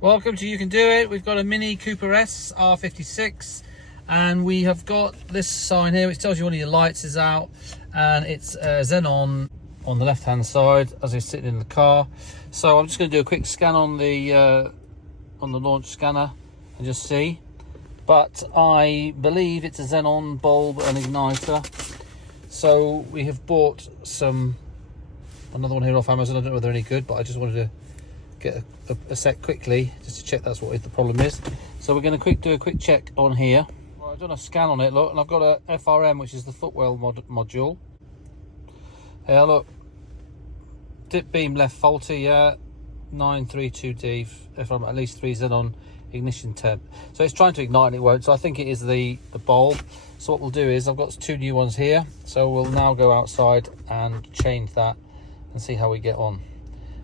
Welcome to You Can Do It. We've got a Mini Cooper S R56 and we have got this sign here which tells you one of your lights is out, and it's Xenon on the left hand side as you're sitting in the car. So I'm just going to do a quick scan on the launch scanner and just see, but I believe it's a Xenon bulb and igniter. So we have bought another one here off Amazon. I don't know whether they're any good, but I just wanted to get a sec quickly just to check that's what the problem is. So we're going to do a quick check on here. Well, I've done a scan on it, look, and I've got a FRM, which is the footwell module. Yeah, look, dip beam left faulty, yeah, 932D, FRM at least 3 Xenon ignition temp. So it's trying to ignite and it won't, so I think it is the bulb. So what we'll do is, I've got 2 new ones here, so we'll now go outside and change that and see how we get on.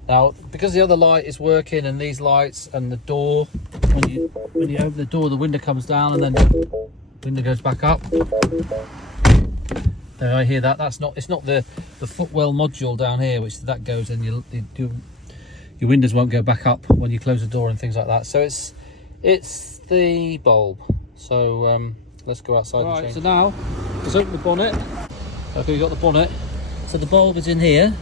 Now, because the other light is working and these lights and the door, when you open the door, the window comes down and then the window goes back up. I hear that. It's not the footwell module down here, which that goes in. Your windows won't go back up when you close the door and things like that. So it's the bulb. So let's go outside and change. So now let's open the bonnet. Okay, we've got the bonnet. So the bulb is in here.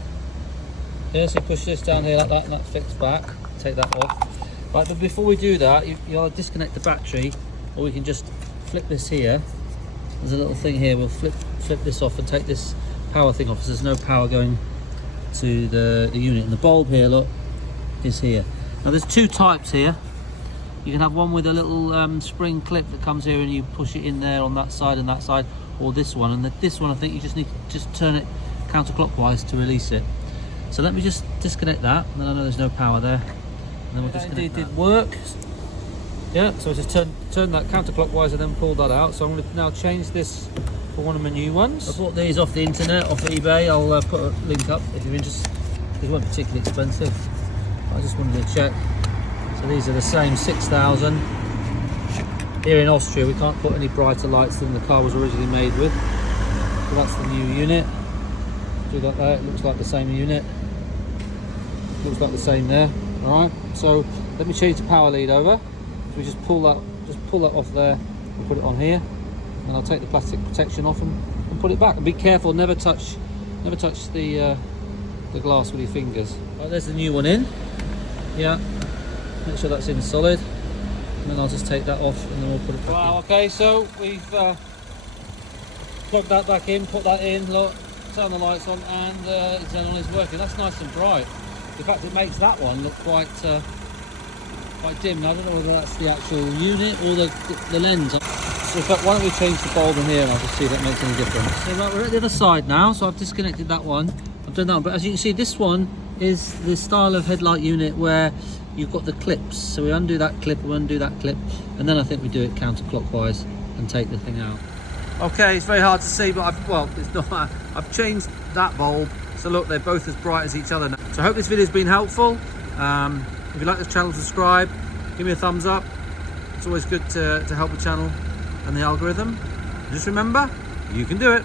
Yeah, so you push this down here like that and that fits back. Take that off. Right, but before we do that, you'll disconnect the battery, or we can just flip this here. There's a little thing here. We'll flip this off and take this power thing off, because there's no power going to the unit. And the bulb here, look, is here. Now there's 2 types here. You can have one with a little spring clip that comes here and you push it in there on that side and that side, or this one. And this one, I think you just need to just turn it counterclockwise to release it. So let me just disconnect that, and then I know there's no power there. And then we'll disconnect that. It did work. Yeah, so I just turn that counterclockwise and then pull that out. So I'm going to now change this for one of my new ones. I bought these off the internet, off eBay. I'll put a link up if you're interested. These weren't particularly expensive. I just wanted to check. So these are the same 6,000. Here in Austria, we can't put any brighter lights than the car was originally made with. So that's the new unit. Do that there. It looks like the same unit. Looks like the same there. All right. So let me change the power lead over. So we just pull that off there and put it on here. And I'll take the plastic protection off and put it back. And be careful, never touch the glass with your fingers. Right, there's the new one in. Yeah. Make sure that's in solid. And then I'll just take that off and then we'll put it back in. Wow. Okay. So we've plugged that back in, put that in. Look. Turn the lights on, and Xenon is working. That's nice and bright. In fact, it makes that one look quite dim. Now, I don't know whether that's the actual unit or the lens. So in fact, why don't we change the bulb in here and I'll just see if that makes any difference. So right, we're at the other side now, so I've disconnected that one. I've done that one, but as you can see, this one is the style of headlight unit where you've got the clips. So we undo that clip, we undo that clip, and then I think we do it counterclockwise and take the thing out. Okay, it's very hard to see, but it's not. I've changed that bulb, so look, they're both as bright as each other now. So I hope this video has been helpful. If you like this channel, subscribe, give me a thumbs up. It's always good to help the channel and the algorithm. Just remember, you can do it.